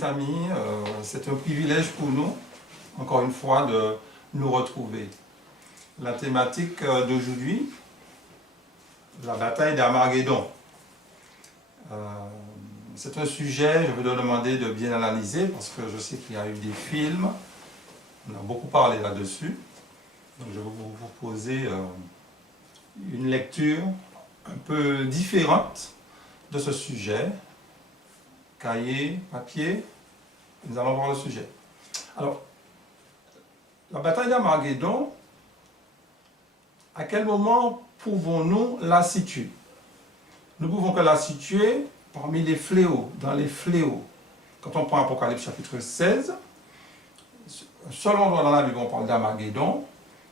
mes amis, c'est un privilège pour nous, encore une fois, de nous retrouver. La thématique d'aujourd'hui, la bataille d'Armageddon. C'est un sujet, je vais te demander de bien analyser, parce que je sais qu'il y a eu des films, on a beaucoup parlé là-dessus. Donc je vais vous proposer une lecture un peu différente de ce sujet. Cahier, papier, nous allons voir le sujet. Alors, la bataille d'Armageddon, à quel moment pouvons-nous la situer? Nous pouvons que la situer parmi les fléaux, dans les fléaux. Quand on prend Apocalypse chapitre 16, un seul endroit dans la Bible où on parle d'Armageddon,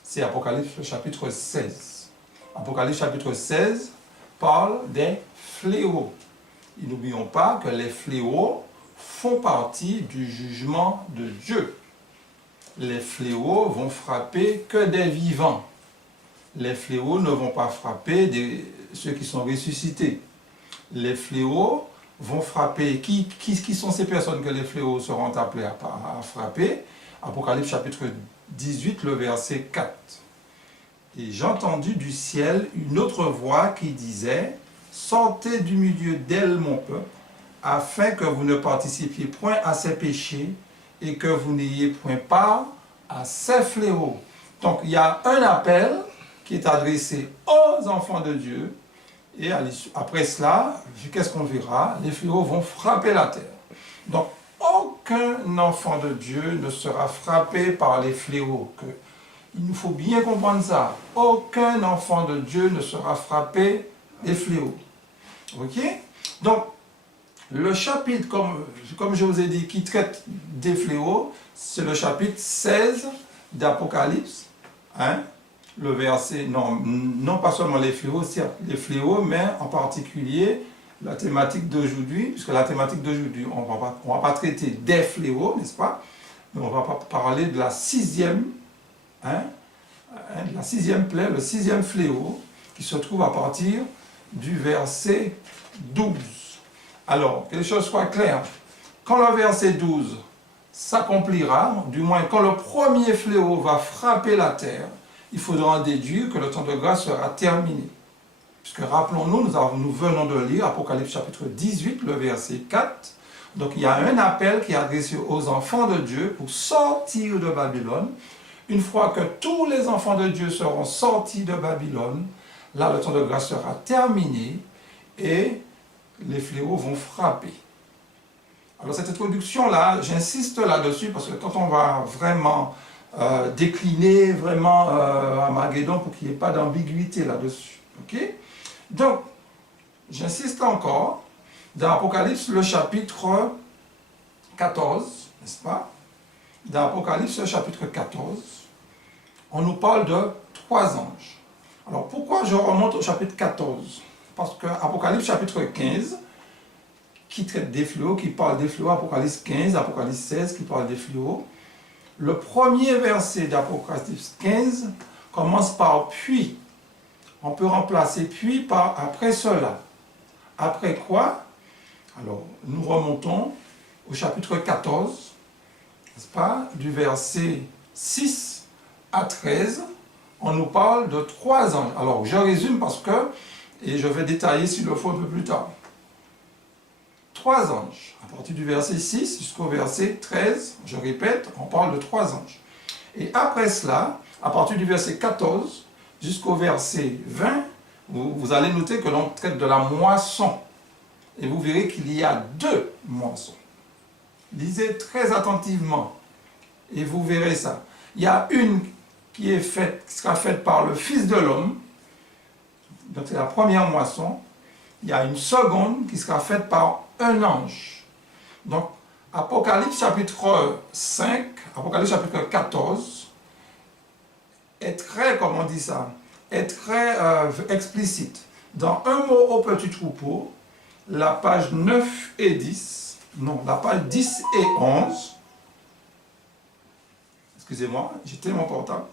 c'est Apocalypse chapitre 16. Apocalypse chapitre 16 parle des fléaux. Et n'oublions pas que les fléaux font partie du jugement de Dieu. Les fléaux vont frapper que des vivants. Les fléaux ne vont pas frapper ceux qui sont ressuscités. Les fléaux vont frapper. Qui sont ces personnes que les fléaux seront appelés à frapper? Apocalypse chapitre 18, le verset 4. Et j'ai entendu du ciel une autre voix qui disait: sortez du milieu d'elle, mon peuple, afin que vous ne participiez point à ses péchés et que vous n'ayez point part à ses fléaux. Donc il y a un appel qui est adressé aux enfants de Dieu, et après cela, qu'est-ce qu'on verra? Les fléaux vont frapper la terre. Donc aucun enfant de Dieu ne sera frappé par les fléaux. Il nous faut bien comprendre ça. Aucun enfant de Dieu ne sera frappé des fléaux. Ok? Donc, le chapitre, comme je vous ai dit, qui traite des fléaux, c'est le chapitre 16 d'Apocalypse. Hein? Le verset, non pas seulement les fléaux, mais en particulier la thématique d'aujourd'hui, puisque la thématique d'aujourd'hui, on ne va pas traiter des fléaux, n'est-ce pas? Mais on va parler de la sixième, la sixième plaie, le sixième fléau, qui se trouve à partir du verset 12. Alors, que les choses soient claires. Quand le verset 12 s'accomplira, du moins quand le premier fléau va frapper la terre, il faudra en déduire que le temps de grâce sera terminé. Puisque rappelons-nous, nous venons de lire Apocalypse chapitre 18, le verset 4. Donc il y a un appel qui est adressé aux enfants de Dieu pour sortir de Babylone. Une fois que tous les enfants de Dieu seront sortis de Babylone, là le temps de grâce sera terminé et les fléaux vont frapper. Alors cette introduction-là, j'insiste là-dessus parce que quand on va vraiment décliner vraiment Armageddon pour qu'il n'y ait pas d'ambiguïté là-dessus. Okay? Donc, j'insiste encore, dans Apocalypse le chapitre 14, n'est-ce pas? Dans Apocalypse le chapitre 14, on nous parle de 3 anges. Alors pourquoi je remonte au chapitre 14? Parce que Apocalypse chapitre 15, qui traite des fléaux, qui parle des fléaux, Apocalypse 15, Apocalypse 16, qui parle des fléaux, le premier verset d'Apocalypse 15 commence par puis. On peut remplacer puis par après cela. Après quoi? Alors, nous remontons au chapitre 14, n'est-ce pas? Du verset 6 à 13, on nous parle de 3 anges. Alors, je résume parce que, et je vais détailler s'il le faut un peu plus tard. 3 anges. À partir du verset 6 jusqu'au verset 13, je répète, on parle de 3 anges. Et après cela, à partir du verset 14 jusqu'au verset 20, vous allez noter que l'on traite de la moisson. Et vous verrez qu'il y a 2 moissons. Lisez très attentivement et vous verrez ça. Il y a une qui sera faite par le Fils de l'homme, donc c'est la première moisson. Il y a une seconde qui sera faite par un ange. Donc, Apocalypse chapitre 5, Apocalypse chapitre 14 est très, comment on dit ça, est très explicite. Dans un mot au petit troupeau, la page 9 et 10, non, la page 10 et 11, excusez-moi, j'ai tellement portable.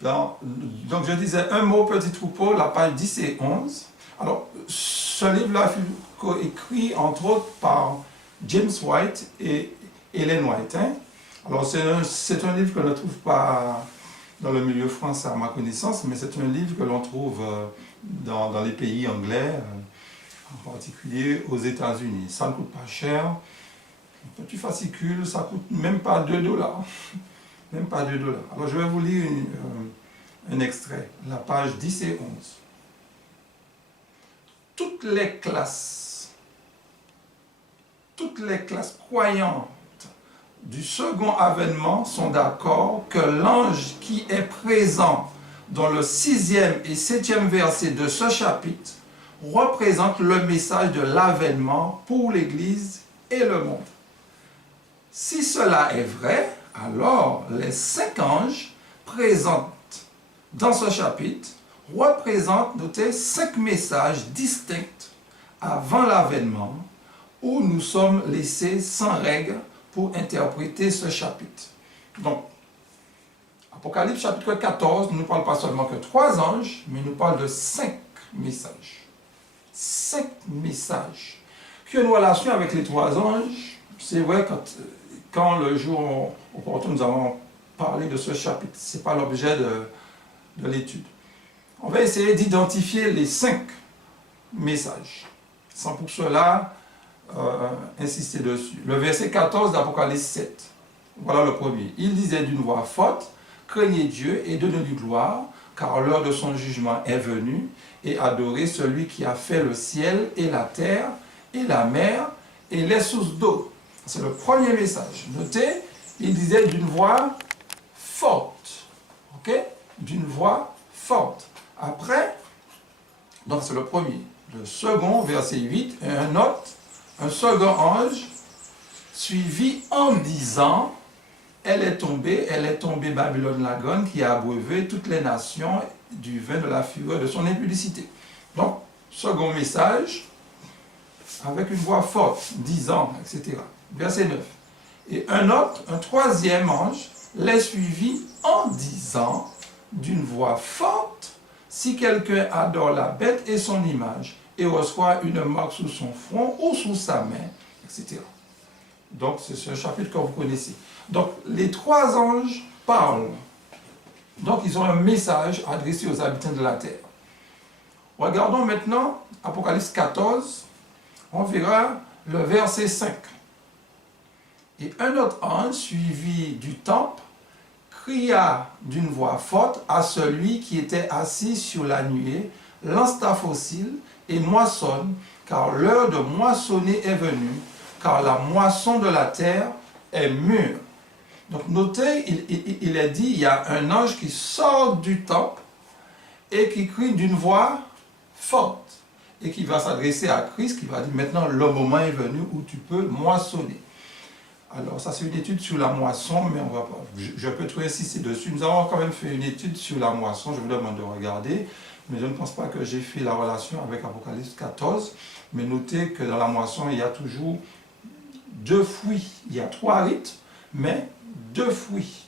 Donc je disais un mot petit troupeau, la page 10 et 11. Alors, ce livre-là fut écrit entre autres par James White et Ellen White. Hein. Alors c'est un livre que l'on ne trouve pas dans le milieu français à ma connaissance, mais c'est un livre que l'on trouve dans les pays anglais, en particulier aux États-Unis. Ça ne coûte pas cher. Un petit fascicule, ça ne coûte même pas 2 dollars. Même pas 2 dollars. Alors je vais vous lire un extrait, la page 10 et 11. Toutes les classes croyantes du second avènement sont d'accord que l'ange qui est présent dans le 6e et 7e verset de ce chapitre représente le message de l'avènement pour l'Église et le monde. Si cela est vrai, alors les 5 anges présents dans ce chapitre représentent, notez, 5 messages distincts avant l'avènement où nous sommes laissés sans règle pour interpréter ce chapitre. Donc, Apocalypse chapitre 14 ne nous parle pas seulement que 3 anges, mais nous parle de 5 messages. 5 messages qui ont une relation avec les 3 anges. C'est vrai, quand le jour opportun nous allons parler de ce chapitre, ce n'est pas l'objet de l'étude. On va essayer d'identifier les 5 messages, sans pour cela insister dessus. Le verset 14 d'Apocalypse 7, voilà le premier. Il disait d'une voix forte, craignez Dieu et donnez-lui gloire, car l'heure de son jugement est venue, et adorez celui qui a fait le ciel et la terre, et la mer, et les sources d'eau. C'est le premier message. Notez, il disait d'une voix forte. Ok? D'une voix forte. Après, donc c'est le premier. Le second, verset 8, et un second ange, suivi en disant, elle est tombée, Babylone Lagone, qui a abreuvé toutes les nations du vin de la fureur de son impudicité. Donc, second message, avec une voix forte, disant, etc. Verset 9. Et un troisième ange, les suivit en disant, d'une voix forte, si quelqu'un adore la bête et son image, et reçoit une marque sous son front ou sous sa main, etc. Donc, c'est ce chapitre que vous connaissez. Donc, les 3 anges parlent. Donc, ils ont un message adressé aux habitants de la terre. Regardons maintenant Apocalypse 14. On verra le verset 5. Et un autre ange, suivi du temple, cria d'une voix forte à celui qui était assis sur la nuée, lance ta fossile et moissonne, car l'heure de moissonner est venue, car la moisson de la terre est mûre. Donc notez, il est dit, il y a un ange qui sort du temple et qui crie d'une voix forte et qui va s'adresser à Christ, qui va dire maintenant le moment est venu où tu peux moissonner. Alors ça c'est une étude sur la moisson, mais on va pas, je peux trop insister dessus. Nous avons quand même fait une étude sur la moisson, je vous demande de regarder, mais je ne pense pas que j'ai fait la relation avec Apocalypse 14, mais notez que dans la moisson il y a toujours 2 fruits, il y a 3 rites, mais 2 fruits.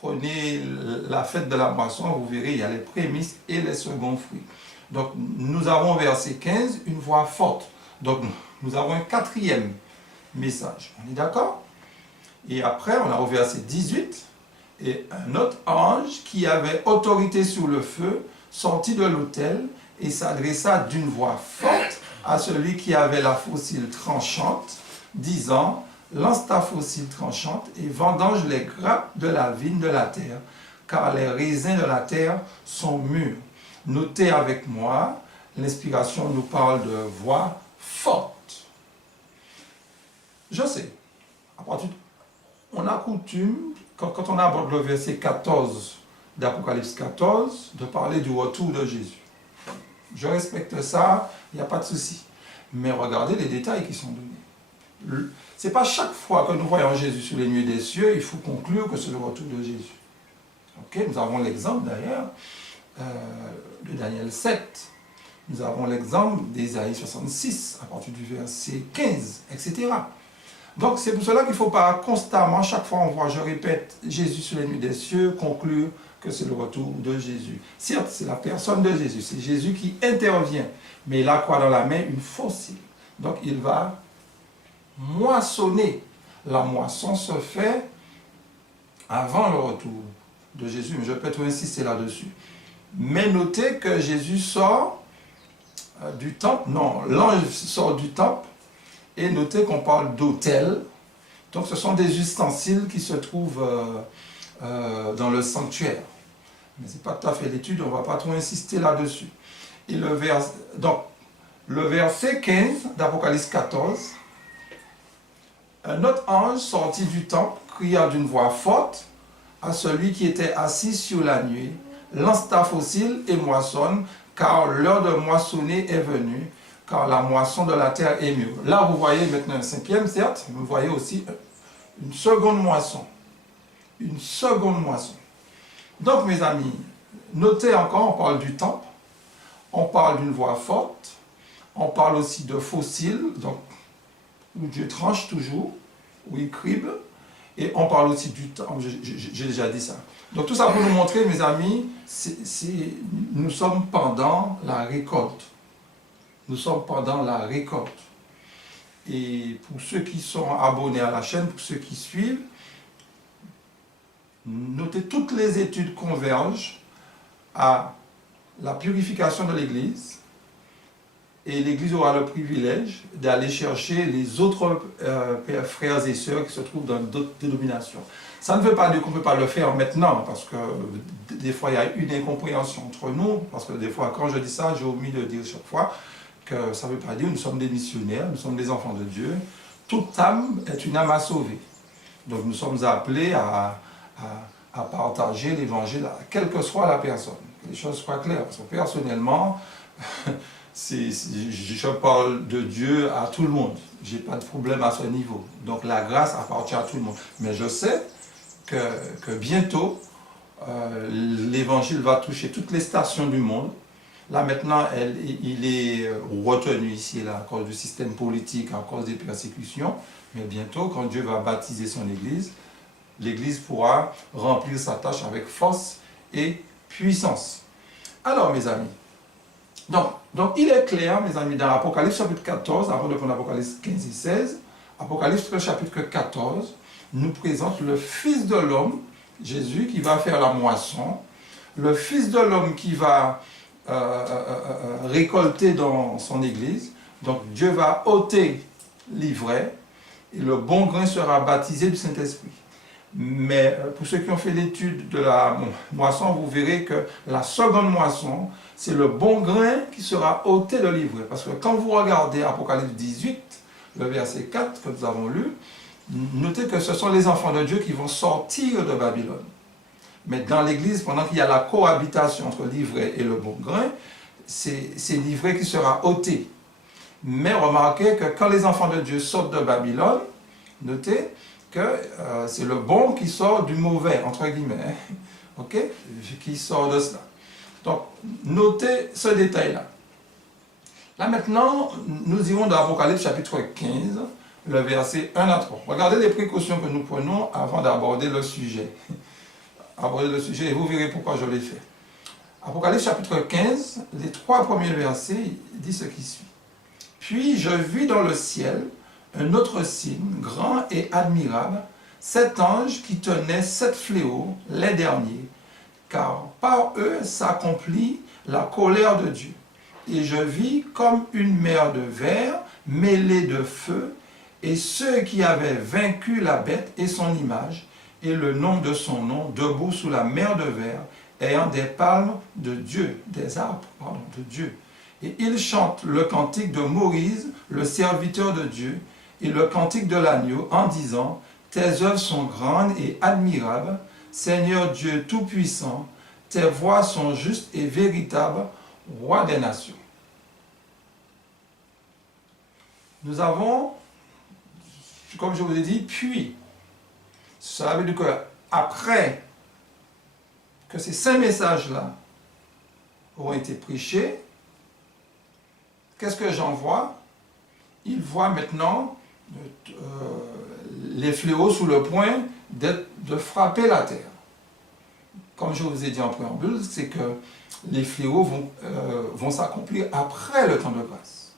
Prenez la fête de la moisson, vous verrez, il y a les prémices et les seconds fruits. Donc, nous avons au verset 15 une voix forte. Donc, nous avons un 4e message. On est d'accord? Et après, on a au verset 18, et un autre ange qui avait autorité sur le feu sortit de l'autel et s'adressa d'une voix forte à celui qui avait la fossile tranchante, disant, lance ta fossile tranchante et vendange les grappes de la vigne de la terre, car les raisins de la terre sont mûrs. Notez avec moi, l'inspiration nous parle de voix forte. Je sais, on a coutume, quand on aborde le verset 14 d'Apocalypse 14, de parler du retour de Jésus. Je respecte ça, il n'y a pas de souci. Mais regardez les détails qui sont donnés. Ce n'est pas chaque fois que nous voyons Jésus sur les nuées des cieux, il faut conclure que c'est le retour de Jésus. Okay? Nous avons l'exemple d'ailleurs de Daniel 7. Nous avons l'exemple d'Ésaïe 66, à partir du verset 15, etc. Donc c'est pour cela qu'il ne faut pas constamment, chaque fois on voit, je répète, Jésus sur les nuées des cieux, conclure que c'est le retour de Jésus. Certes, c'est la personne de Jésus, c'est Jésus qui intervient, mais il a quoi dans la main? Une fossile. Donc il va moissonner. La moisson se fait avant le retour de Jésus, mais je peux trop insister là-dessus. Mais notez que Jésus sort du temple, non, l'ange sort du temple, et notez qu'on parle d'autel. Donc ce sont des ustensiles qui se trouvent dans le sanctuaire. Mais ce n'est pas tout à fait l'étude, on ne va pas trop insister là-dessus. Et donc, le verset 15 d'Apocalypse 14, un autre ange sorti du temple cria d'une voix forte à celui qui était assis sur la nuée, lance ta fossile et moissonne, car l'heure de moissonner est venue, car la moisson de la terre est mûre. Là, vous voyez maintenant un cinquième, certes, mais vous voyez aussi une seconde moisson. Une seconde moisson. Donc, mes amis, notez encore, on parle du temple, on parle d'une voix forte, on parle aussi de fossiles, donc, où Dieu tranche toujours, où il crible, et on parle aussi du temple, j'ai déjà dit ça. Donc, tout ça pour nous montrer, mes amis, nous sommes pendant la récolte. Nous sommes pendant la récolte. Et pour ceux qui sont abonnés à la chaîne, pour ceux qui suivent, notez, toutes les études convergent à la purification de l'Église, et l'Église aura le privilège d'aller chercher les autres frères et sœurs qui se trouvent dans d'autres dénominations. Ça ne veut pas dire qu'on ne peut pas le faire maintenant, parce que des fois il y a une incompréhension entre nous, parce que des fois quand je dis ça, j'ai omis de dire chaque fois que ça ne veut pas dire que nous sommes des missionnaires, nous sommes des enfants de Dieu. Toute âme est une âme à sauver. Donc nous sommes appelés à partager l'évangile, quelle que soit la personne. Que les choses soient claires. Parce que personnellement, je parle de Dieu à tout le monde. Je n'ai pas de problème à ce niveau. Donc la grâce appartient à tout le monde. Mais je sais que bientôt, l'évangile va toucher toutes les stations du monde. Là maintenant, il est retenu ici là, à cause du système politique, à cause des persécutions. Mais bientôt, quand Dieu va baptiser son Église, l'Église pourra remplir sa tâche avec force et puissance. Alors, mes amis, donc il est clair, mes amis, dans Apocalypse chapitre 14, avant de prendre Apocalypse 15 et 16, Apocalypse chapitre 14 nous présente le Fils de l'homme, Jésus, qui va faire la moisson, le Fils de l'homme qui va récolter dans son Église. Donc Dieu va ôter l'ivraie, et le bon grain sera baptisé du Saint-Esprit. Mais pour ceux qui ont fait l'étude de la moisson, vous verrez que la seconde moisson, c'est le bon grain qui sera ôté de l'ivraie. Parce que quand vous regardez Apocalypse 18, le verset 4 que nous avons lu, notez que ce sont les enfants de Dieu qui vont sortir de Babylone. Mais dans l'Église, pendant qu'il y a la cohabitation entre l'ivraie et le bon grain, c'est l'ivraie qui sera ôté. Mais remarquez que quand les enfants de Dieu sortent de Babylone, notez que c'est le bon qui sort du mauvais, entre guillemets, ok, qui sort de cela. Donc, notez ce détail-là. Là maintenant, nous irons dans Apocalypse chapitre 15, le verset 1 à 3. Regardez les précautions que nous prenons avant d'aborder le sujet. Aborder le sujet et vous verrez pourquoi je l'ai fait. Apocalypse chapitre 15, les 3 premiers versets, il dit ce qui suit. Puis je vis dans le ciel un autre signe, grand et admirable, 7 anges qui tenaient 7 fléaux, les derniers, car par eux s'accomplit la colère de Dieu. Et je vis comme une mer de verre mêlée de feu, et ceux qui avaient vaincu la bête et son image, et le nom de son nom, debout sous la mer de verre, ayant des palmes de Dieu, des arbres, pardon, de Dieu. Et ils chantent le cantique de Moïse, le serviteur de Dieu, et le cantique de l'agneau, en disant, « Tes œuvres sont grandes et admirables, Seigneur Dieu Tout-Puissant, tes voies sont justes et véritables, Roi des nations. » Nous avons, comme je vous ai dit, puis, cela veut dire qu'après que ces 5 messages-là auront été prêchés, qu'est-ce que j'en vois? Il voit maintenant les fléaux sous le point de frapper la terre. Comme je vous ai dit en préambule, c'est que les fléaux vont s'accomplir après le temps de grâce.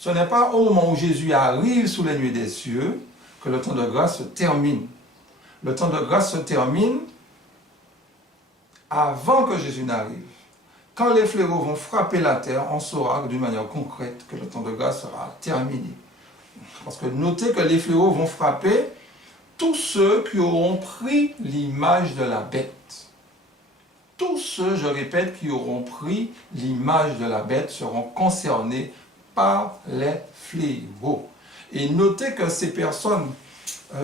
ce n'est pas au moment où Jésus arrive sous les nuées des cieux que le temps de grâce se termine. Le temps de grâce se termine avant que Jésus n'arrive. Quand les fléaux vont frapper la terre, on saura d'une manière concrète que le temps de grâce sera terminé. Parce que notez que les fléaux vont frapper tous ceux qui auront pris l'image de la bête. Tous ceux, je répète, qui auront pris l'image de la bête seront concernés par les fléaux. Et notez que ces personnes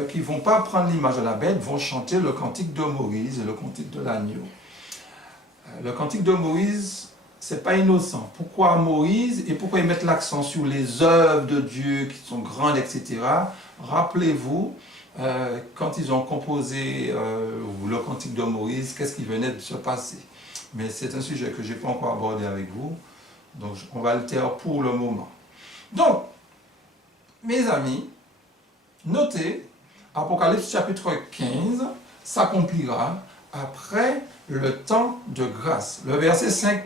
qui ne vont pas prendre l'image de la bête vont chanter le cantique de Moïse et le cantique de l'agneau. Le cantique de Moïse, ce n'est pas innocent. Pourquoi Moïse et pourquoi ils mettent l'accent sur les œuvres de Dieu qui sont grandes, etc. Rappelez-vous, quand ils ont composé le cantique de Moïse, qu'est-ce qui venait de se passer? Mais c'est un sujet que je n'ai pas encore abordé avec vous, donc on va le taire pour le moment. Donc, mes amis, notez, Apocalypse chapitre 15 s'accomplira après le temps de grâce. Le verset 5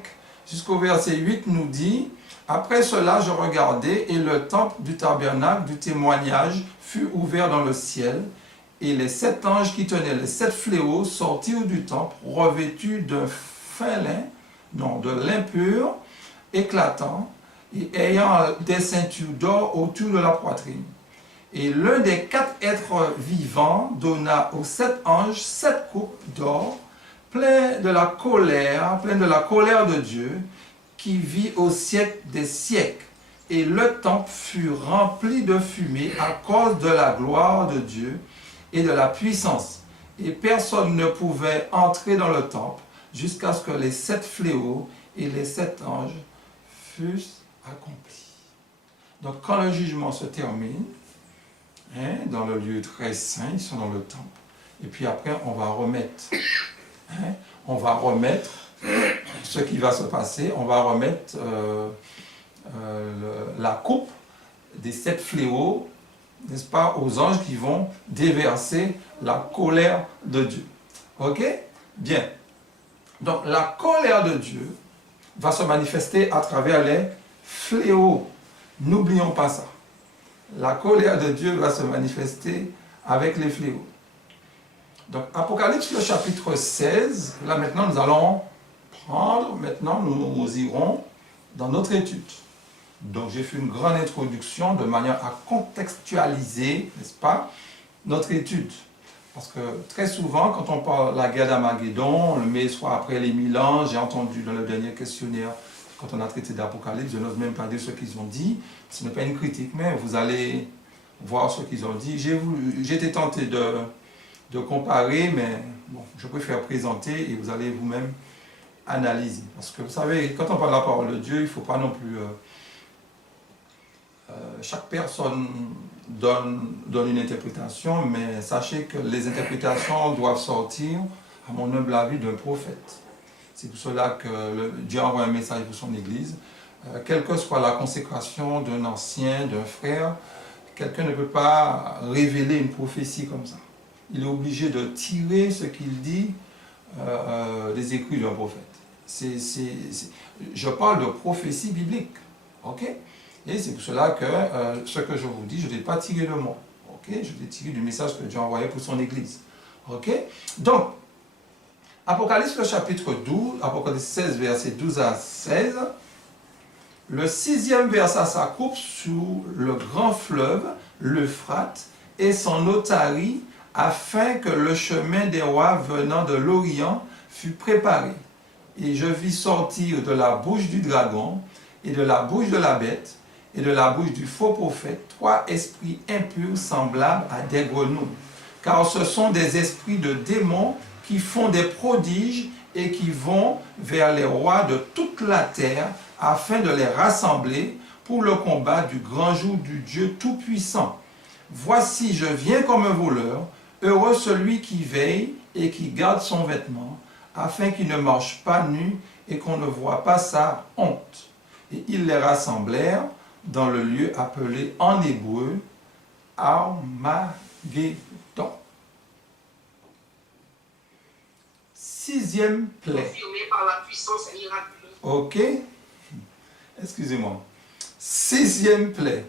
jusqu'au verset 8 nous dit: après cela, je regardai, et le temple du tabernacle du témoignage fut ouvert dans le ciel, et les 7 anges qui tenaient les 7 fléaux sortirent du temple, revêtus d'un fin lin, non, de lin pur, éclatant, et ayant des ceintures d'or autour de la poitrine. Et l'un des 4 êtres vivants donna aux 7 anges 7 coupes d'or, pleines de la colère de Dieu, qui vit au siècle des siècles. Et le temple fut rempli de fumée à cause de la gloire de Dieu et de la puissance. Et personne ne pouvait entrer dans le temple jusqu'à ce que les 7 fléaux et les 7 anges fussent accomplis. Donc quand le jugement se termine, dans le lieu très saint, ils sont dans le temple. Et puis après, on va remettre. Ce qui va se passer, on va remettre la coupe des 7 fléaux, n'est-ce pas, aux anges qui vont déverser la colère de Dieu. Ok? Bien. Donc la colère de Dieu va se manifester à travers les fléaux. N'oublions pas ça. La colère de Dieu va se manifester avec les fléaux. Donc, Apocalypse, le chapitre 16, là maintenant nous allons prendre, nous irons dans notre étude. Donc, j'ai fait une grande introduction de manière à contextualiser, n'est-ce pas, notre étude. Parce que très souvent, quand on parle de la guerre d'Armageddon, on le met soit après les 1000 ans, j'ai entendu dans le dernier questionnaire, quand on a traité d'Apocalypse, je n'ose même pas dire ce qu'ils ont dit, ce n'est pas une critique, mais vous allez voir ce qu'ils ont dit. J'ai été tenté de comparer, mais bon, je préfère présenter et vous allez vous-même analyser. Parce que vous savez, quand on parle de la parole de Dieu, il ne faut pas non plus... chaque personne donne une interprétation, mais sachez que les interprétations doivent sortir, à mon humble avis, d'un prophète. C'est pour cela que Dieu envoie un message pour son Église. Quelle que soit la consécration d'un ancien, d'un frère, quelqu'un ne peut pas révéler une prophétie comme ça. Il est obligé de tirer ce qu'il dit des écrits d'un prophète. Je parle de prophétie biblique. Ok? Et c'est pour cela que ce que je vous dis, je ne l'ai pas tiré de moi. Ok? Je l'ai tiré du message que Dieu a envoyé pour son Église. Ok? Donc, Apocalypse le chapitre 12, Apocalypse 16, verset 12 à 16, le 6e verset s'accoupe sous le grand fleuve, l'Euphrate, et son otarie, afin que le chemin des rois venant de l'Orient fût préparé. Et je vis sortir de la bouche du dragon, et de la bouche de la bête, et de la bouche du faux prophète, 3 esprits impurs semblables à des grenouilles. Car ce sont des esprits de démons qui font des prodiges et qui vont vers les rois de toute la terre afin de les rassembler pour le combat du grand jour du Dieu Tout-Puissant. Voici, je viens comme un voleur, heureux celui qui veille et qui garde son vêtement, afin qu'il ne marche pas nu et qu'on ne voit pas sa honte. Et ils les rassemblèrent dans le lieu appelé en hébreu Armageddon. 6e plaie. Confirmé par la puissance miraculeuse. Ok. Excusez-moi. Sixième plaie.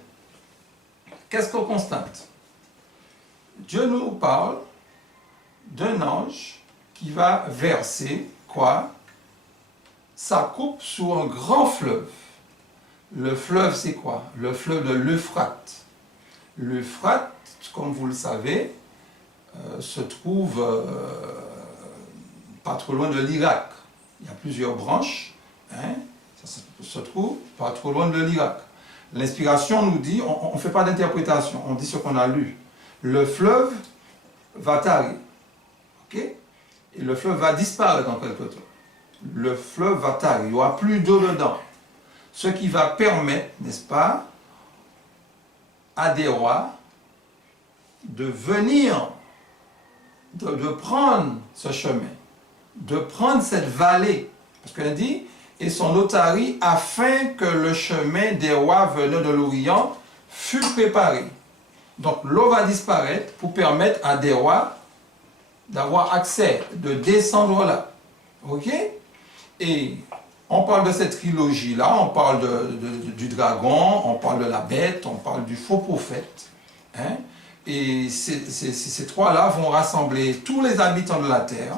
Qu'est-ce qu'on constate? Dieu nous parle d'un ange qui va verser quoi? Sa coupe sur un grand fleuve. Le fleuve, c'est quoi? Le fleuve de l'Euphrate. L'Euphrate, comme vous le savez, se trouve pas trop loin de l'Irak. Il y a plusieurs branches. Hein? Ça se trouve pas trop loin de l'Irak. L'inspiration nous dit, on ne fait pas d'interprétation, on dit ce qu'on a lu. Le fleuve va tarir. Ok? Et le fleuve va disparaître en quelque temps. Le fleuve va tarir, il n'y aura plus d'eau dedans. Ce qui va permettre, n'est-ce pas, à des rois de venir, de prendre ce chemin, de prendre cette vallée. Parce qu'elle dit, et son otarie, afin que le chemin des rois venant de l'Orient fût préparé. Donc l'eau va disparaître pour permettre à des rois d'avoir accès, de descendre là. Ok? Et on parle de cette trilogie-là, on parle du dragon, on parle de la bête, on parle du faux prophète. Hein? Et ces trois-là vont rassembler tous les habitants de la terre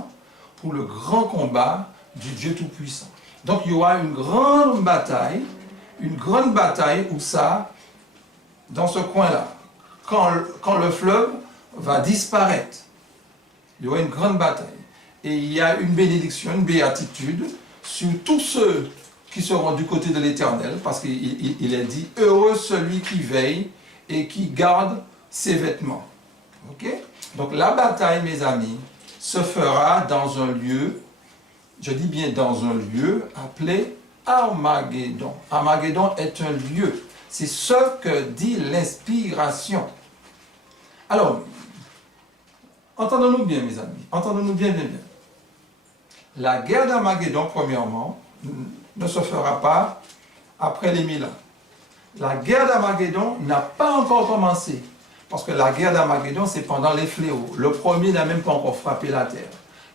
pour le grand combat du Dieu Tout-Puissant. Donc il y aura une grande bataille où ça, dans ce coin-là, quand le fleuve va disparaître, il y aura une grande bataille. Et il y a une bénédiction, une béatitude sur tous ceux qui seront du côté de l'Éternel, parce qu'il est dit, heureux celui qui veille et qui garde ses vêtements. Ok? Donc la bataille, mes amis, se fera dans un lieu, je dis bien dans un lieu appelé Armageddon. Armageddon est un lieu. C'est ce que dit l'inspiration. Alors, entendons-nous bien, mes amis. Entendons-nous bien, bien, bien. La guerre d'Armageddon, premièrement, ne se fera pas après les 1000 ans. La guerre d'Armageddon n'a pas encore commencé. Parce que la guerre d'Armageddon, c'est pendant les fléaux. Le premier n'a même pas encore frappé la terre.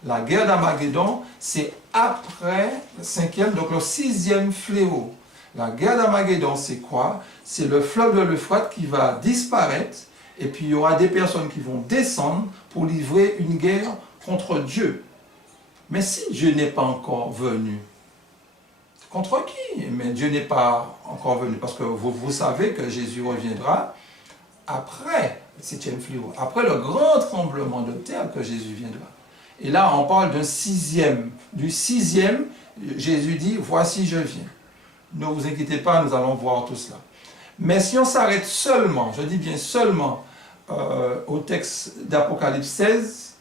La guerre d'Armageddon, c'est après le cinquième, donc le sixième fléau. La guerre d'Armageddon, c'est quoi? C'est le fleuve de l'Euphrate qui va disparaître, et puis il y aura des personnes qui vont descendre pour livrer une guerre contre Dieu. Mais si Dieu n'est pas encore venu, contre qui? Mais Dieu n'est pas encore venu, parce que vous savez que Jésus reviendra après le septième fléau, après le grand tremblement de terre que Jésus viendra. Et là, on parle d'un sixième. Du sixième, Jésus dit, voici je viens. Ne vous inquiétez pas, nous allons voir tout cela. Mais si on s'arrête seulement, je dis bien seulement, au texte d'Apocalypse 16,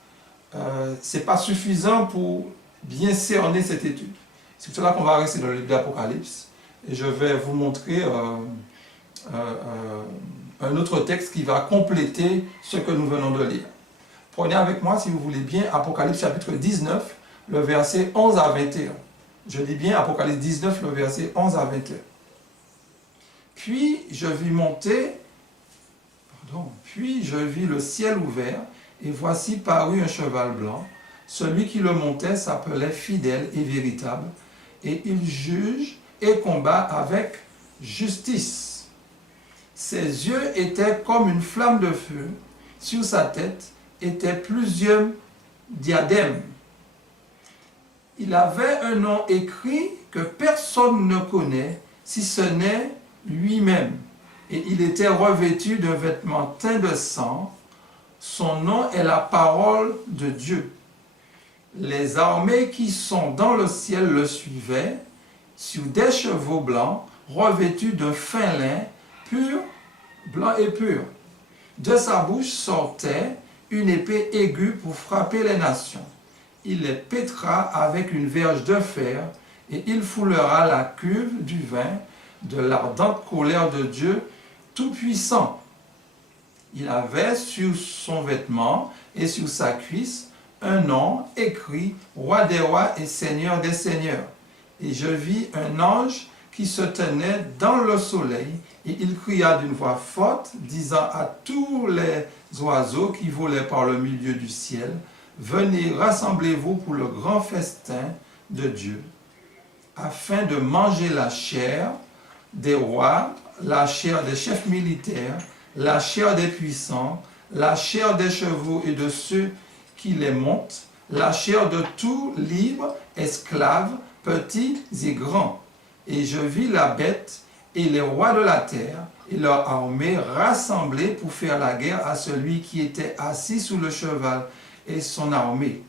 ce n'est pas suffisant pour bien cerner cette étude. C'est pour cela qu'on va rester dans le livre d'Apocalypse. Et je vais vous montrer un autre texte qui va compléter ce que nous venons de lire. Prenez avec moi, si vous voulez bien, Apocalypse chapitre 19, le verset 11 à 21. Je dis bien Apocalypse 19, le verset 11 à 21. Puis je vis le ciel ouvert, et voici parut un cheval blanc. Celui qui le montait s'appelait Fidèle et Véritable, et il juge et combat avec justice. Ses yeux étaient comme une flamme de feu, sur sa tête étaient plusieurs diadèmes. Il avait un nom écrit que personne ne connaît, si ce n'est lui-même. Et il était revêtu d'un vêtement teint de sang. Son nom est la parole de Dieu. Les armées qui sont dans le ciel le suivaient, sur des chevaux blancs, revêtus d'un fin lin, pur, blanc et pur. De sa bouche sortait une épée aiguë pour frapper les nations. Il les pétera avec une verge de fer, et il foulera la cuve du vin de l'ardente colère de Dieu Tout-Puissant. Il avait sur son vêtement et sur sa cuisse un nom écrit « Roi des rois et Seigneur des seigneurs ». Et je vis un ange qui se tenait dans le soleil, et il cria d'une voix forte, disant à tous les oiseaux qui volaient par le milieu du ciel, « Venez, rassemblez-vous pour le grand festin de Dieu, afin de manger la chair des rois, la chair des chefs militaires, la chair des puissants, la chair des chevaux et de ceux qui les montent, la chair de tous libres, esclaves, petits et grands. Et je vis la bête et les rois de la terre et leur armée rassemblés pour faire la guerre à celui qui était assis sous le cheval et son armée.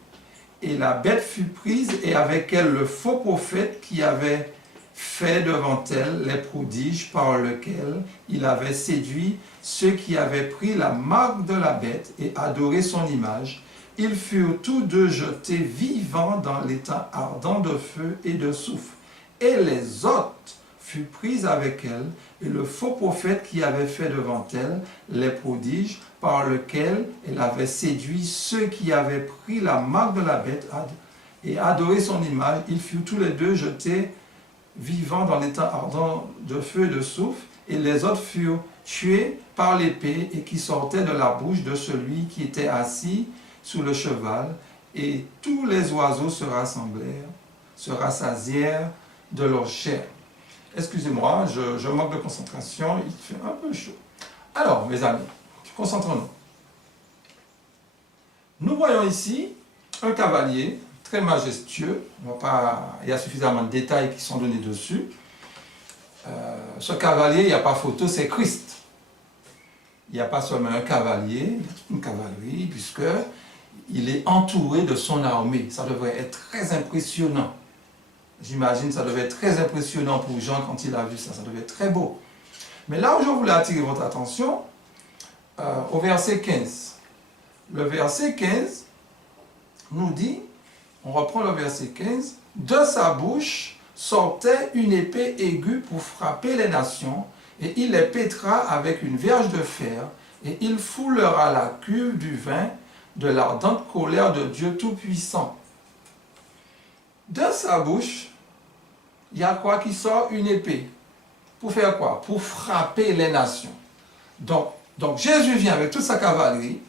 Et la bête fut prise et avec elle le faux prophète qui avait fait devant elle les prodiges par lesquels il avait séduit ceux qui avaient pris la marque de la bête et adoré son image. Ils furent tous deux jetés vivants dans l'étang ardent de feu et de soufre. Et les autres furent prises avec elle, et le faux prophète qui avait fait devant elle les prodiges par lesquels elle avait séduit ceux qui avaient pris la marque de la bête et adoré son image, ils furent tous les deux jetés vivants dans l'étang ardent de feu et de soufre, et les autres furent tués par l'épée et qui sortait de la bouche de celui qui était assis sous le cheval, et tous les oiseaux se rassemblèrent, se rassasièrent de leur chair. Excusez-moi, je manque de concentration, il fait un peu chaud. Alors, mes amis, concentrons-nous. Nous voyons ici un cavalier très majestueux. Il y a suffisamment de détails qui sont donnés dessus. Ce cavalier, il n'y a pas photo, c'est Christ. Il n'y a pas seulement un cavalier, il y a toute une cavalerie, puisqu'il est entouré de son armée. Ça devrait être très impressionnant. J'imagine que ça devait être très impressionnant pour Jean quand il a vu ça. Ça devait être très beau. Mais là où je voulais attirer votre attention, au verset 15. Le verset 15 nous dit, on reprend le verset 15, « De sa bouche sortait une épée aiguë pour frapper les nations, et il les pétra avec une verge de fer, et il foulera la cuve du vin de l'ardente colère de Dieu Tout-Puissant. » De sa bouche, il y a quoi qui sort? Une épée. Pour faire quoi? Pour frapper les nations. Donc Jésus vient avec toute sa cavalerie.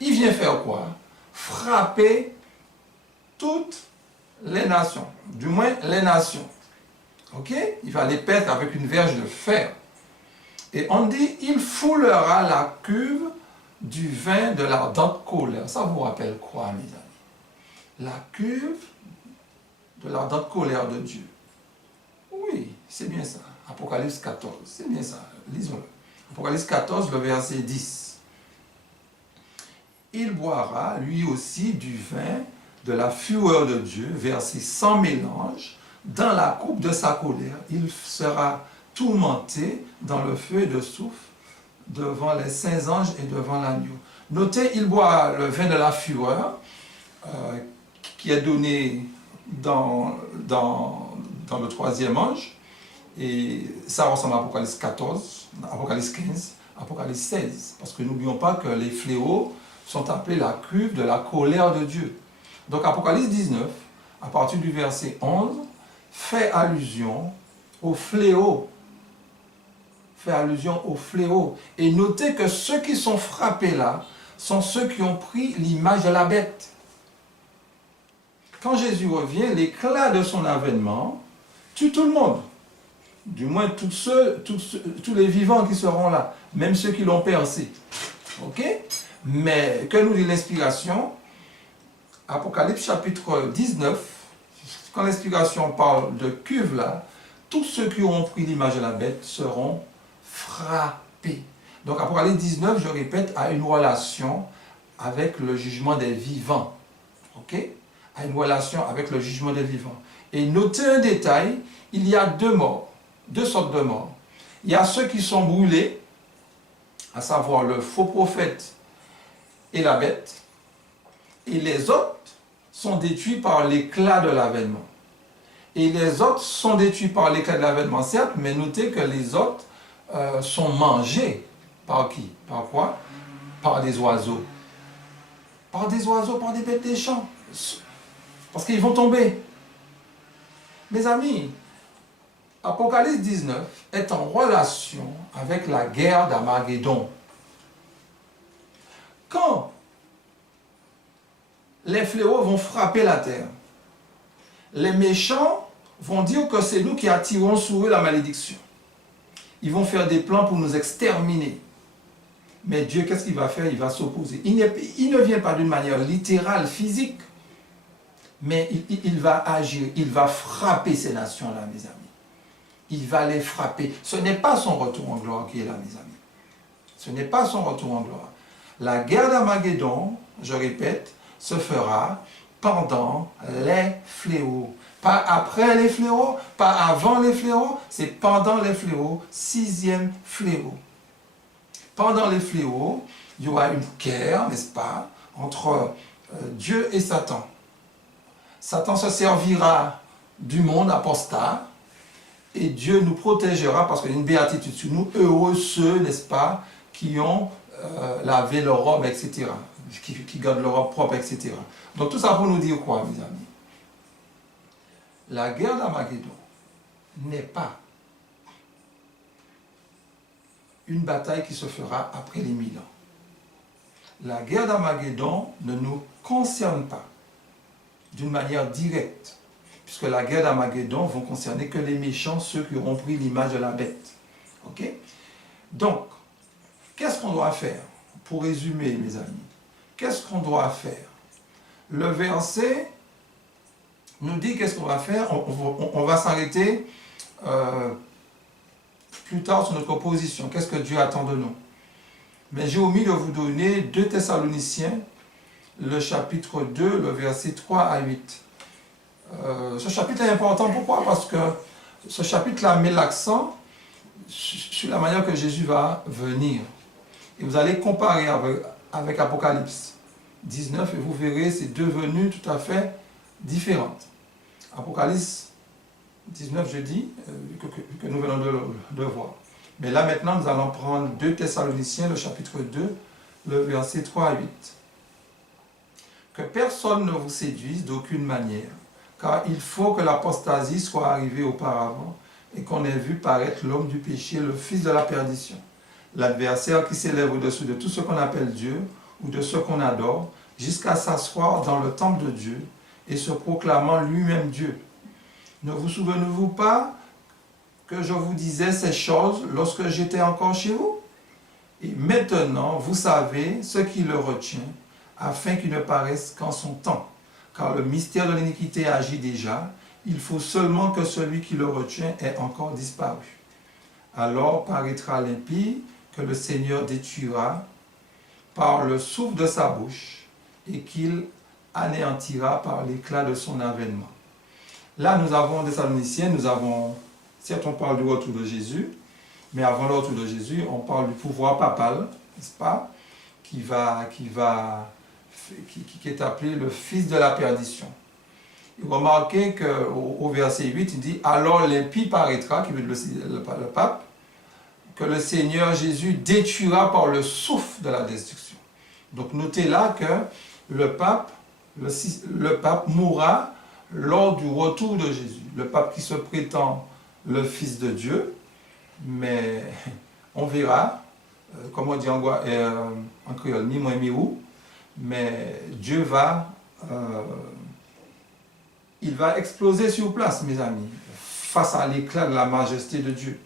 Il vient faire quoi? Frapper toutes les nations. Du moins, les nations. Ok? Il va les perdre avec une verge de fer. Et on dit, il foulera la cuve du vin de l'ardente colère. Ça vous rappelle quoi, mes amis? La cuve de l'ardente colère de Dieu. Oui, c'est bien ça. Apocalypse 14, c'est bien ça. Lisons-le. Apocalypse 14, le verset 10. Il boira, lui aussi, du vin de la fureur de Dieu, versé sans mélange, dans la coupe de sa colère. Il sera tourmenté dans le feu et de soufre, devant les saints anges et devant l'agneau. Notez, il boit le vin de la fureur, qui est donné dans le troisième ange, et ça ressemble à Apocalypse 14, Apocalypse 15, Apocalypse 16, parce que n'oublions pas que les fléaux sont appelés la cuve de la colère de Dieu. Donc Apocalypse 19, à partir du verset 11, fait allusion au fléau. Fait allusion au fléau. Et notez que ceux qui sont frappés là sont ceux qui ont pris l'image de la bête. Quand Jésus revient, l'éclat de son avènement tue tout le monde. Du moins tous les vivants qui seront là, même ceux qui l'ont percé. Ok? Mais que nous dit l'inspiration? Apocalypse chapitre 19, quand l'inspiration parle de cuve là, tous ceux qui auront pris l'image de la bête seront frappés. Donc Apocalypse 19, je répète, a une relation avec le jugement des vivants. Ok? A une relation avec le jugement des vivants. Et notez un détail, il y a deux morts, deux sortes de morts. Il y a ceux qui sont brûlés, à savoir le faux prophète et la bête, et les autres sont détruits par l'éclat de l'avènement. Et les autres sont détruits par l'éclat de l'avènement, certes, mais notez que les autres sont mangés par qui? Par quoi? Par des oiseaux. Par des oiseaux, par des bêtes des champs. Parce qu'ils vont tomber. Mes amis, Apocalypse 19 est en relation avec la guerre d'Armageddon. Quand les fléaux vont frapper la terre, les méchants vont dire que c'est nous qui attirons sur eux la malédiction. Ils vont faire des plans pour nous exterminer. Mais Dieu, qu'est-ce qu'il va faire? Il va s'opposer. Il ne vient pas d'une manière littérale, physique, mais il va agir, il va frapper ces nations-là, mes amis. Il va les frapper. Ce n'est pas son retour en gloire qui est là, mes amis. Ce n'est pas son retour en gloire. La guerre d'Armageddon, je répète, se fera pendant les fléaux. Pas après les fléaux, pas avant les fléaux, c'est pendant les fléaux, 6e fléau. Pendant les fléaux, il y aura une guerre, n'est-ce pas, entre Dieu et Satan. Satan se servira du monde apostat et Dieu nous protégera parce qu'il y a une béatitude sur nous. Heureux ceux, n'est-ce pas, qui ont lavé leur robe, etc. Qui gardent leur robe propre, etc. Donc tout ça pour nous dire quoi, mes amis? La guerre d'Armageddon n'est pas une bataille qui se fera après les 1000 ans. La guerre d'Armageddon ne nous concerne pas d'une manière directe, puisque la guerre d'Armageddon va concerner que les méchants, ceux qui auront pris l'image de la bête. Ok? Donc, qu'est-ce qu'on doit faire? Pour résumer, mes amis, qu'est-ce qu'on doit faire? Le verset nous dit qu'est-ce qu'on va faire. On va s'arrêter plus tard sur notre position. Qu'est-ce que Dieu attend de nous? Mais j'ai omis de vous donner 2 Thessaloniciens, le chapitre 2, le verset 3 à 8. Ce chapitre est important. Pourquoi? Parce que ce chapitre-là met l'accent sur la manière que Jésus va venir. Et vous allez comparer avec Apocalypse 19 et vous verrez ces deux venues tout à fait différentes. Apocalypse 19, je dis, que nous venons de voir. Mais là maintenant, nous allons prendre 2 Thessaloniciens, le chapitre 2, le verset 3 à 8. Que personne ne vous séduise d'aucune manière, car il faut que l'apostasie soit arrivée auparavant et qu'on ait vu paraître l'homme du péché, le fils de la perdition, l'adversaire qui s'élève au-dessus de tout ce qu'on appelle Dieu ou de ce qu'on adore, jusqu'à s'asseoir dans le temple de Dieu et se proclamant lui-même Dieu. Ne vous souvenez-vous pas que je vous disais ces choses lorsque j'étais encore chez vous? Et maintenant, vous savez ce qui le retient, afin qu'il ne paraisse qu'en son temps. Car le mystère de l'iniquité agit déjà, il faut seulement que celui qui le retient ait encore disparu. Alors paraîtra l'impie que le Seigneur détruira par le souffle de sa bouche et qu'il anéantira par l'éclat de son avènement. Là, nous avons des Thessaloniciens, certes on parle du retour de Jésus, mais avant le retour de Jésus, on parle du pouvoir papal, n'est-ce pas, qui est appelé le fils de la perdition. Et remarquez qu'au verset 8, il dit « Alors l'impie paraîtra », qui veut dire le pape, que le Seigneur Jésus détruira par le souffle de la destruction. Donc notez là que le pape mourra lors du retour de Jésus. Le pape qui se prétend le Fils de Dieu, mais on verra, comme on dit en créole, ni moi ni où, mais Dieu il va exploser sur place, mes amis, face à l'éclat de la majesté de Dieu.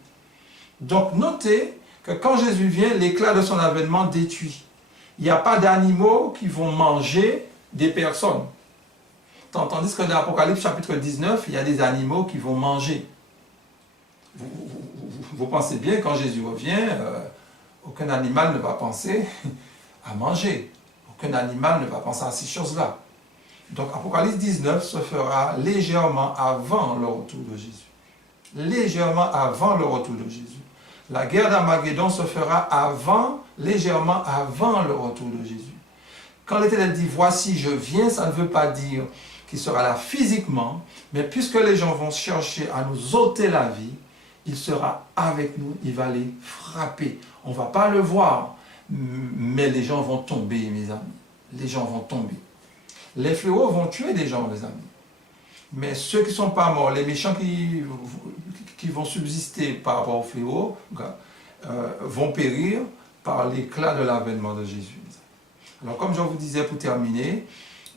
Donc notez que quand Jésus vient, l'éclat de son avènement détruit. Il n'y a pas d'animaux qui vont manger des personnes. Tandis que dans l'Apocalypse chapitre 19, il y a des animaux qui vont manger. Vous pensez bien, quand Jésus revient, aucun animal ne va penser à manger. Aucun animal ne va penser à ces choses-là. Donc Apocalypse 19 se fera légèrement avant le retour de Jésus. Légèrement avant le retour de Jésus. La guerre d'Armageddon se fera légèrement avant le retour de Jésus. Quand l'Éternel dit « Voici, je viens », ça ne veut pas dire qu'il sera là physiquement, mais puisque les gens vont chercher à nous ôter la vie, il sera avec nous, il va les frapper. On ne va pas le voir, mais les gens vont tomber, mes amis. Les gens vont tomber. Les fléaux vont tuer des gens, mes amis. Mais ceux qui ne sont pas morts, les méchants qui vont subsister par rapport aux fléaux, vont périr par l'éclat de l'avènement de Jésus. Alors, comme je vous disais pour terminer,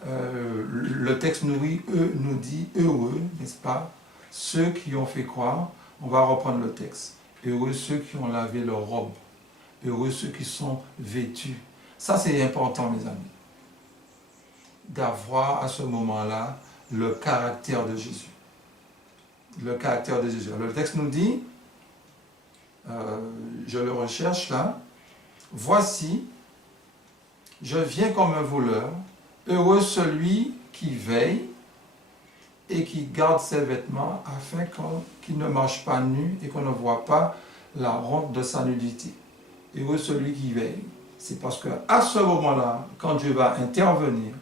le texte nous dit heureux, n'est-ce pas, ceux qui ont fait croire. On va reprendre le texte. Heureux ceux qui ont lavé leur robe. Heureux ceux qui sont vêtus. Ça, c'est important, mes amis, d'avoir à ce moment-là le caractère de Jésus. Le caractère de Jésus. Alors, le texte nous dit, je le recherche là, voici, je viens comme un voleur, heureux celui qui veille et qui garde ses vêtements afin qu'il ne marche pas nu et qu'on ne voit pas la honte de sa nudité. Heureux celui qui veille. C'est parce qu'à ce moment-là, quand Dieu va intervenir,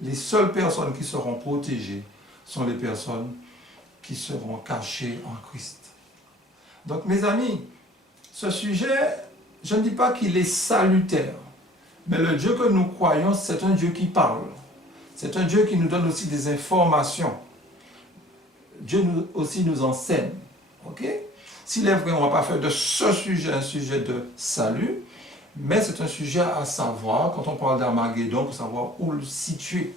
les seules personnes qui seront protégées sont les personnes qui seront cachées en Christ. Donc mes amis, ce sujet, je ne dis pas qu'il est salutaire, mais le Dieu que nous croyons, c'est un Dieu qui parle. C'est un Dieu qui nous donne aussi des informations. Dieu aussi nous enseigne. Ok? S'il est vrai, on ne va pas faire de ce sujet un sujet de salut, mais c'est un sujet à savoir, quand on parle d'Armageddon, pour savoir où le situer.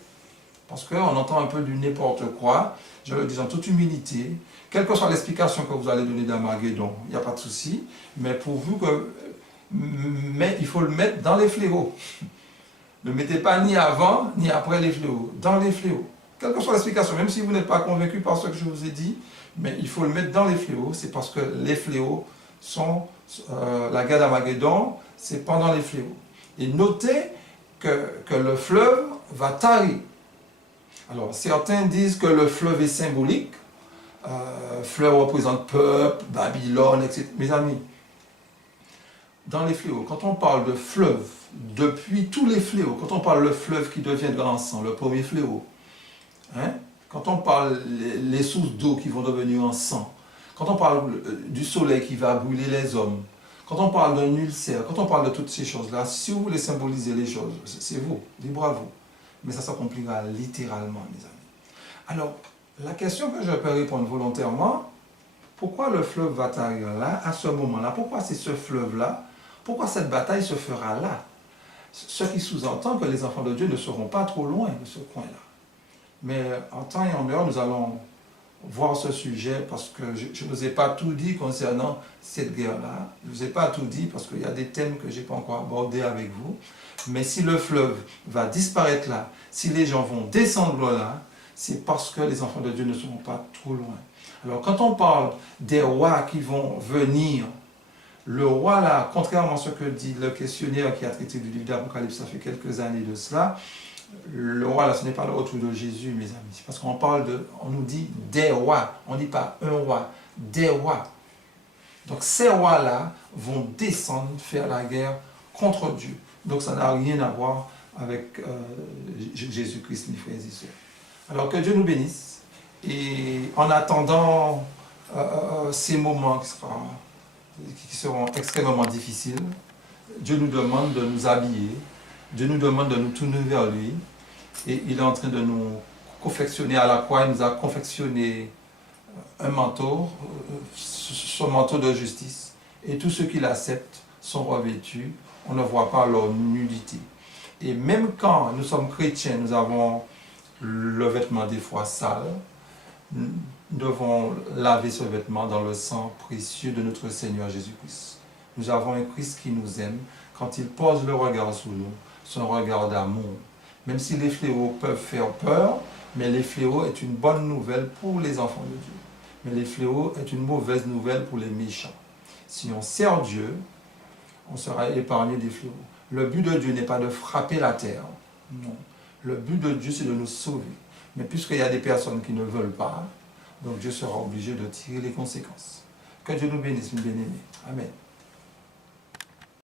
Parce qu'on entend un peu du n'importe quoi, je le dis en toute humilité, quelle que soit l'explication que vous allez donner d'Armageddon, il n'y a pas de souci, mais mais il faut le mettre dans les fléaux. Ne le mettez pas ni avant, ni après les fléaux, dans les fléaux. Quelle que soit l'explication, même si vous n'êtes pas convaincu par ce que je vous ai dit, mais il faut le mettre dans les fléaux, c'est parce que les fléaux sont, la guerre d'Armageddon, c'est pendant les fléaux. Et notez que le fleuve va tarir. Alors, certains disent que le fleuve est symbolique, fleuve représente peuple, Babylone, etc. Mes amis, dans les fléaux, quand on parle de fleuve, depuis tous les fléaux, quand on parle de fleuve qui deviendra en sang, le premier fléau, hein, quand on parle les sources d'eau qui vont devenir en sang, quand on parle du soleil qui va brûler les hommes, quand on parle d'un ulcère, quand on parle de toutes ces choses-là, si vous voulez symboliser les choses, c'est vous, libre à vous. Mais ça s'accomplira littéralement, mes amis. Alors, la question que je peux répondre volontairement, pourquoi le fleuve va tarir là, à ce moment-là? Pourquoi c'est ce fleuve-là? Pourquoi cette bataille se fera là? Ce qui sous-entend que les enfants de Dieu ne seront pas trop loin de ce coin-là. Mais en temps et en heure, nous allons voir ce sujet parce que je ne vous ai pas tout dit concernant cette guerre-là. Je ne vous ai pas tout dit parce qu'il y a des thèmes que je n'ai pas encore abordés avec vous. Mais si le fleuve va disparaître là, si les gens vont descendre là, c'est parce que les enfants de Dieu ne seront pas trop loin. Alors quand on parle des rois qui vont venir, le roi là, contrairement à ce que dit le questionnaire qui a traité du livre d'Apocalypse, ça fait quelques années de cela, le roi là, ce n'est pas le retour de Jésus, mes amis. C'est parce qu'on parle on nous dit des rois, on ne dit pas un roi, des rois. Donc ces rois-là vont descendre faire la guerre contre Dieu. Donc ça n'a rien à voir avec Jésus-Christ, mes frères et sœurs. Alors que Dieu nous bénisse. Et en attendant ces moments qui seront extrêmement difficiles, Dieu nous demande de nous habiller, Dieu nous demande de nous tourner vers lui, et il est en train de nous confectionner à la croix. Il nous a confectionné un manteau, son manteau de justice, et tous ceux qui l'acceptent sont revêtus, on ne voit pas leur nudité. Et même quand nous sommes chrétiens, nous avons le vêtement des fois sale, nous devons laver ce vêtement dans le sang précieux de notre Seigneur Jésus-Christ. Nous avons un Christ qui nous aime. Quand il pose le regard sur nous, c'est un regard d'amour. Même si les fléaux peuvent faire peur, mais les fléaux est une bonne nouvelle pour les enfants de Dieu. Mais les fléaux est une mauvaise nouvelle pour les méchants. Si on sert Dieu, on sera épargné des fléaux. Le but de Dieu n'est pas de frapper la terre. Non. Le but de Dieu, c'est de nous sauver. Mais puisqu'il y a des personnes qui ne veulent pas, donc Dieu sera obligé de tirer les conséquences. Que Dieu nous bénisse, mes bien-aimés. Amen.